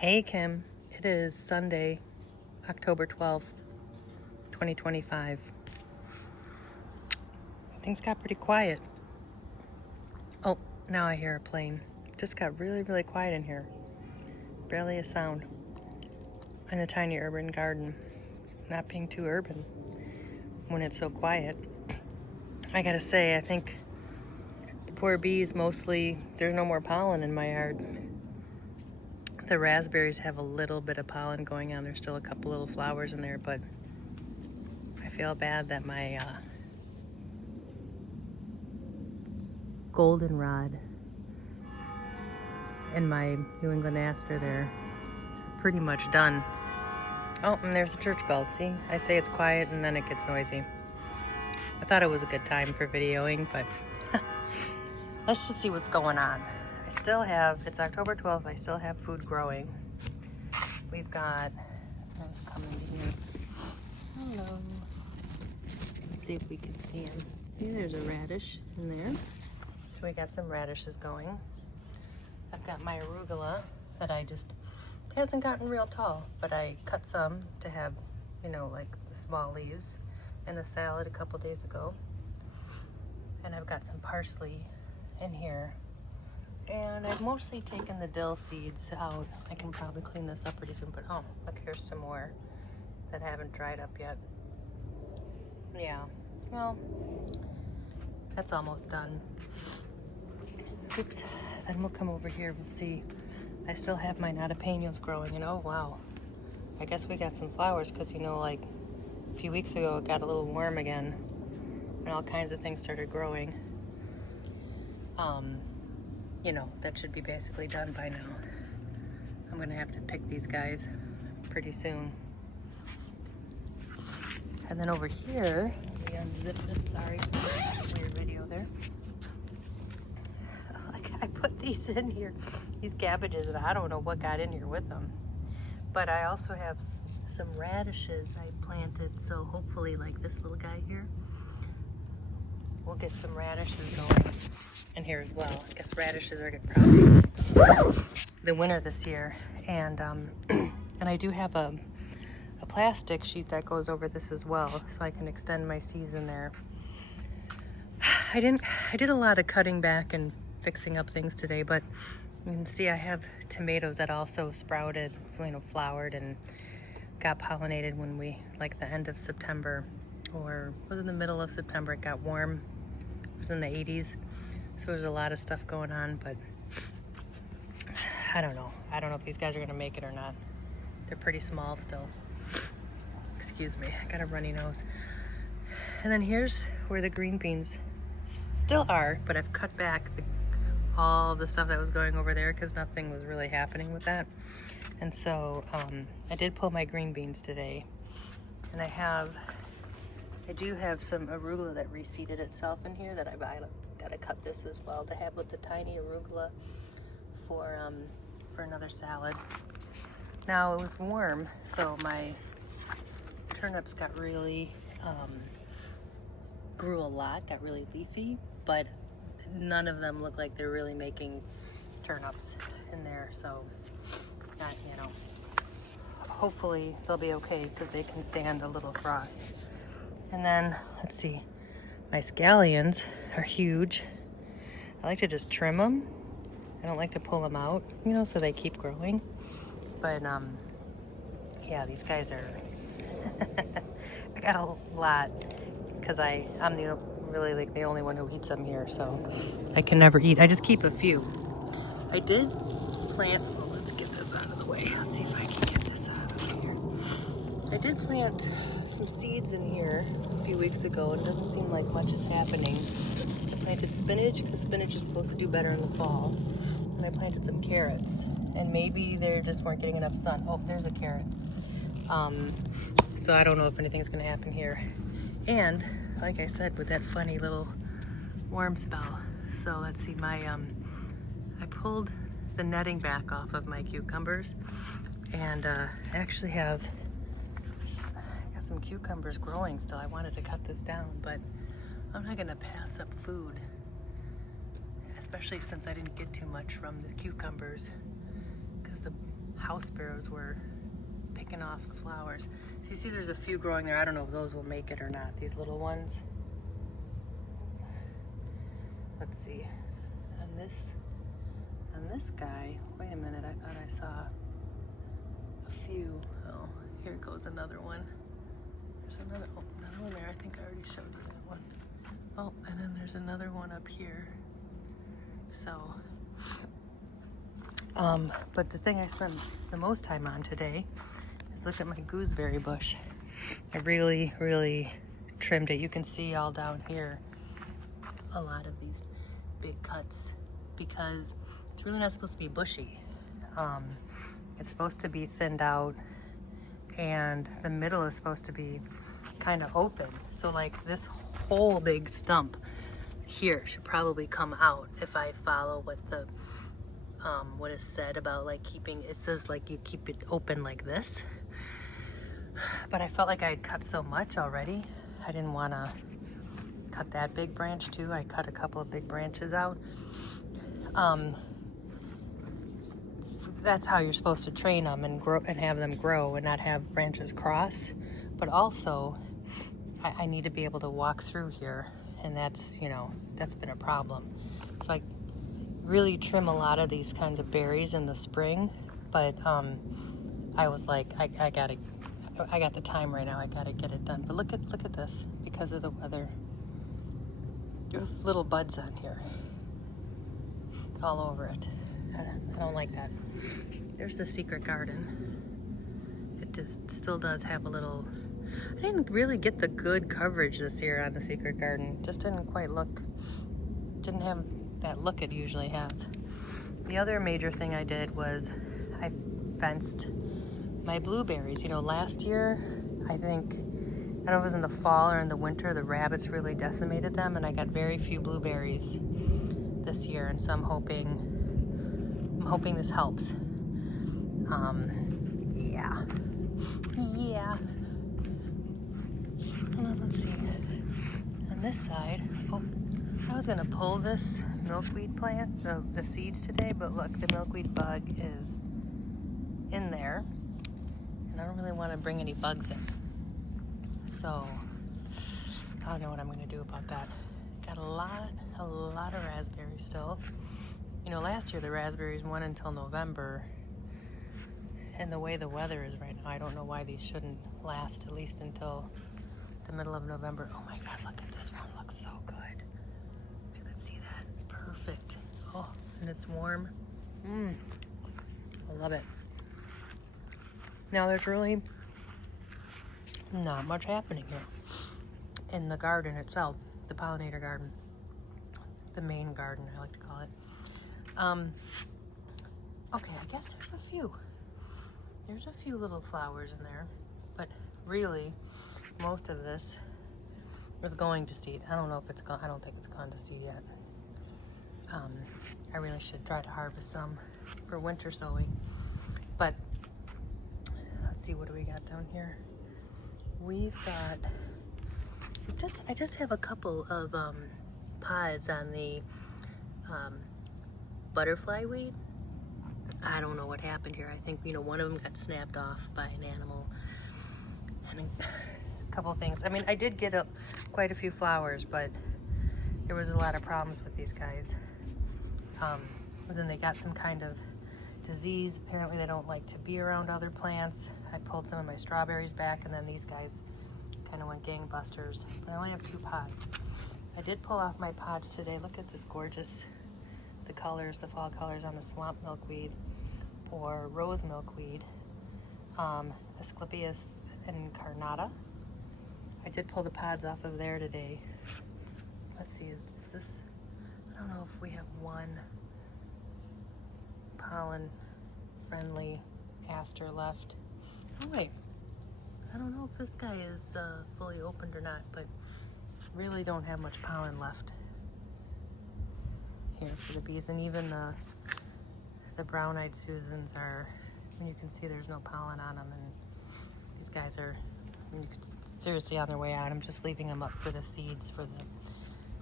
Hey Kim, it is Sunday, October 12th, 2025. Things got pretty quiet. Oh, now I hear a plane. Just got really, really quiet in here. Barely a sound. In a tiny urban garden. Not being too urban when it's so quiet. I gotta say, I think the poor bees mostly, there's no more pollen in my yard. The raspberries have a little bit of pollen going on. There's still a couple little flowers in there, but I feel bad that my goldenrod and my New England aster there are pretty much done. Oh, and there's the church bell. See, I say it's quiet and then it gets noisy. I thought it was a good time for videoing, but let's just see what's going on. I still have, it's October 12th, I still have food growing. We've got, who's coming here? Hello. Let's see if we can see him. See, there's a radish in there. So we got some radishes going. I've got my arugula that I just, hasn't gotten real tall, but I cut some to have, you know, like the small leaves in a salad a couple days ago. And I've got some parsley in here. And I've mostly taken the dill seeds out. I can probably clean this up pretty soon, but oh, look, here's some more that haven't dried up yet. Yeah, well, that's almost done. Oops, then we'll come over here, we'll see. I still have my natapenos growing, and oh wow. I guess we got some flowers because, you know, like a few weeks ago it got a little warm again and all kinds of things started growing. You know, that should be basically done by now. I'm gonna have to pick these guys pretty soon. And then over here, let me unzip this, sorry, weird video there. Like, I put these in here, these cabbages, and I don't know what got in here with them. But I also have some radishes I planted, so hopefully, like this little guy here, we'll get some radishes going in here as well. I guess radishes are probably the winner this year. And and I do have a plastic sheet that goes over this as well, so I can extend my season there. I did a lot of cutting back and fixing up things today, but you can see I have tomatoes that also sprouted, you know, flowered and got pollinated when we, like the end of September, or was it the middle of September, it got warm. It was in the 80s, so there's a lot of stuff going on, but I don't know. I don't know if these guys are gonna make it or not. They're pretty small still. Excuse me, I got a runny nose. And then here's where the green beans still are, but I've cut back all the stuff that was going over there because nothing was really happening with that. And so I did pull my green beans today, and I do have some arugula that reseeded itself in here that I gotta cut this as well to have with the tiny arugula for another salad. Now it was warm, so my turnips got really grew a lot, got really leafy, but none of them look like they're really making turnips in there. So, you know, hopefully they'll be okay because they can stand a little frost. And then let's see, my scallions are huge. I like to just trim them. I don't like to pull them out, you know, so they keep growing. But yeah, these guys are. I got a lot because I'm really like the only one who eats them here, so I can never eat. I just keep a few. I did plant. Well, let's get this out of the way. Let's see if I can get this out of here. I did plant some seeds in here a few weeks ago, and it doesn't seem like much is happening. I planted spinach because spinach is supposed to do better in the fall, and I planted some carrots, and maybe they just weren't getting enough sun. Oh, there's a carrot. So I don't know if anything's gonna happen here. And like I said, with that funny little warm spell. So let's see, I pulled the netting back off of my cucumbers, and I actually have, I got some cucumbers growing still. I wanted to cut this down, but I'm not gonna pass up food, especially since I didn't get too much from the cucumbers, because the house sparrows were picking off the flowers. So you see there's a few growing there. I don't know if those will make it or not, these little ones. Let's see. And this guy, wait a minute, I thought I saw a few. Oh, here goes another one. There's another one there. I think I already showed you that one. Oh, and then there's another one up here. So, but the thing I spent the most time on today is look at my gooseberry bush. I really, really trimmed it. You can see all down here a lot of these big cuts because it's really not supposed to be bushy. It's supposed to be thinned out, and the middle is supposed to be kind of open. So like this whole big stump here should probably come out if I follow what the what is said about like keeping, it says like you keep it open like this, but I felt like I had cut so much already. I didn't want to cut that big branch too. I cut a couple of big branches out. That's how you're supposed to train them and grow and have them grow and not have branches cross. But also I need to be able to walk through here, and that's, you know, that's been a problem. So I really trim a lot of these kinds of berries in the spring, but I was like, I got the time right now, I gotta get it done. But look at this, because of the weather. There's little buds on here all over it. I don't like that. There's the secret garden. It just still does have a little, I didn't really get the good coverage this year on the secret garden. Just didn't quite look, didn't have that look it usually has. The other major thing I did was I fenced my blueberries. You know, last year, I think, I don't know if it was in the fall or in the winter, the rabbits really decimated them, and I got very few blueberries this year, and so I'm hoping this helps. Yeah. Let's see. On this side, oh, I was gonna pull this milkweed plant, the seeds today, but look, the milkweed bug is in there, and I don't really want to bring any bugs in. So I don't know what I'm gonna do about that. Got a lot of raspberries still. You know, last year the raspberries went until November, and the way the weather is right now, I don't know why these shouldn't last at least until the middle of November. Oh my God, look at this one, looks so good. You could see that, it's perfect. Oh, and it's warm. I love it. Now there's really not much happening here in the garden itself, the pollinator garden, the main garden, I like to call it. Okay, I guess there's a few little flowers in there, but really most of this is going to seed. I don't know if it's gone, I don't think it's gone to seed yet. I really should try to harvest some for winter sowing, but let's see, what do we got down here? We've got, I just have a couple of pods on the butterfly weed. I don't know what happened here. I think, you know, one of them got snapped off by an animal, and a couple things. I mean, I did get quite a few flowers, but there was a lot of problems with these guys. Then they got some kind of disease. Apparently they don't like to be around other plants. I pulled some of my strawberries back, and then these guys kind of went gangbusters. But I only have 2 pods. I did pull off my pods today. Look at this gorgeous, the colors, the fall colors on the swamp milkweed or rose milkweed, Ascelpias and incarnata. I did pull the pods off of there today. Let's see, is this, I don't know if we have one pollen friendly aster left. Oh wait, I don't know if this guy is fully opened or not, but really don't have much pollen left here for the bees. And even the brown-eyed Susans are, and you can see there's no pollen on them, and these guys are, I mean, you could seriously on their way out. I'm just leaving them up for the seeds for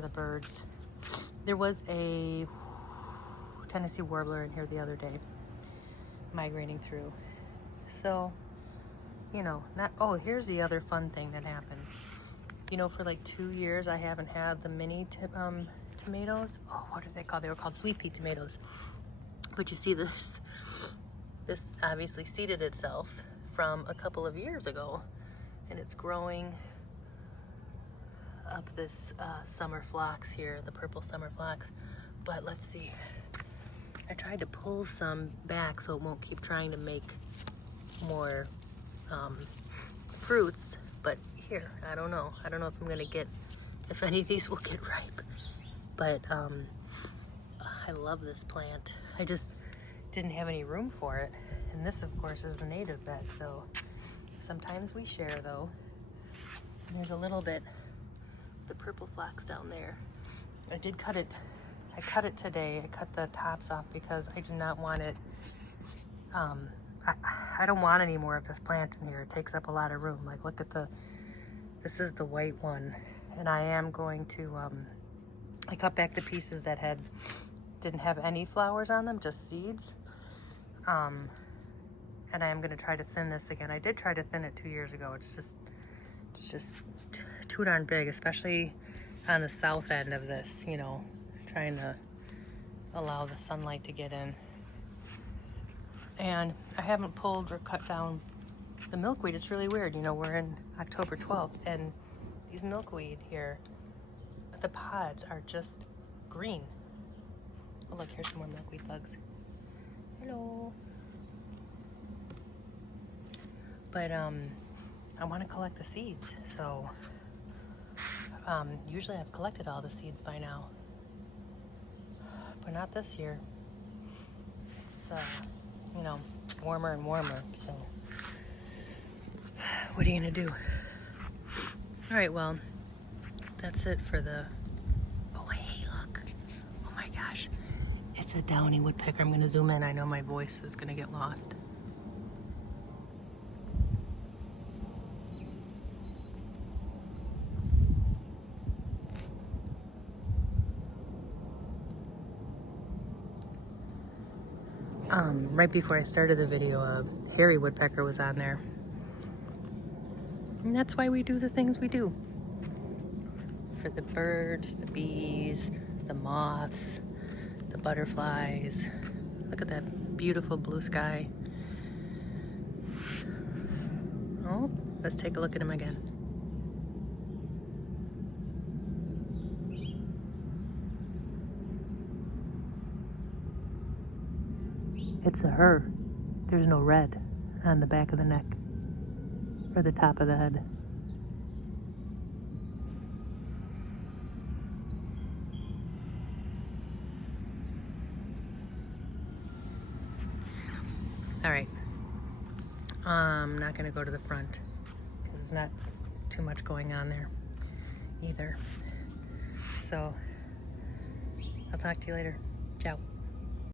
the birds. There was a Tennessee warbler in here the other day, migrating through. So, you know, not, oh, here's the other fun thing that happened. You know, for like 2 years, I haven't had the mini tomatoes. Oh, what are they called? They were called sweet pea tomatoes. But you see this obviously seeded itself from a couple of years ago, and it's growing up this summer phlox here, the purple summer phlox. But let's see, I tried to pull some back so it won't keep trying to make more fruits, but here, I don't know if I'm gonna get, if any of these will get ripe. But I love this plant. I just didn't have any room for it. And this, of course, is the native bed, so sometimes we share, though. And there's a little bit of the purple flax down there. I did cut it. I cut it today. I cut the tops off because I do not want it. I don't want any more of this plant in here. It takes up a lot of room. Like, look at this is the white one. And I am going to, I cut back the pieces that didn't have any flowers on them, just seeds. And I am going to try to thin this again. I did try to thin it 2 years ago. It's just too darn big, especially on the south end of this, you know, trying to allow the sunlight to get in. And I haven't pulled or cut down the milkweed. It's really weird. You know, we're in October 12th, and these milkweed here, the pods are just green. Oh, look, here's some more milkweed bugs. Hello. But I want to collect the seeds, so usually I've collected all the seeds by now, but not this year. It's you know, warmer and warmer, so what are you gonna do? All right, well, that's it for the, oh hey, look, oh my gosh, it's a downy woodpecker. I'm gonna zoom in. I know my voice is gonna get lost. Right before I started the video, a hairy woodpecker was on there. And that's why we do the things we do. For the birds, the bees, the moths, the butterflies. Look at that beautiful blue sky. Oh, let's take a look at him again. It's a her. There's no red on the back of the neck or the top of the head. All right. I'm not gonna go to the front because there's not too much going on there either. So I'll talk to you later. Ciao.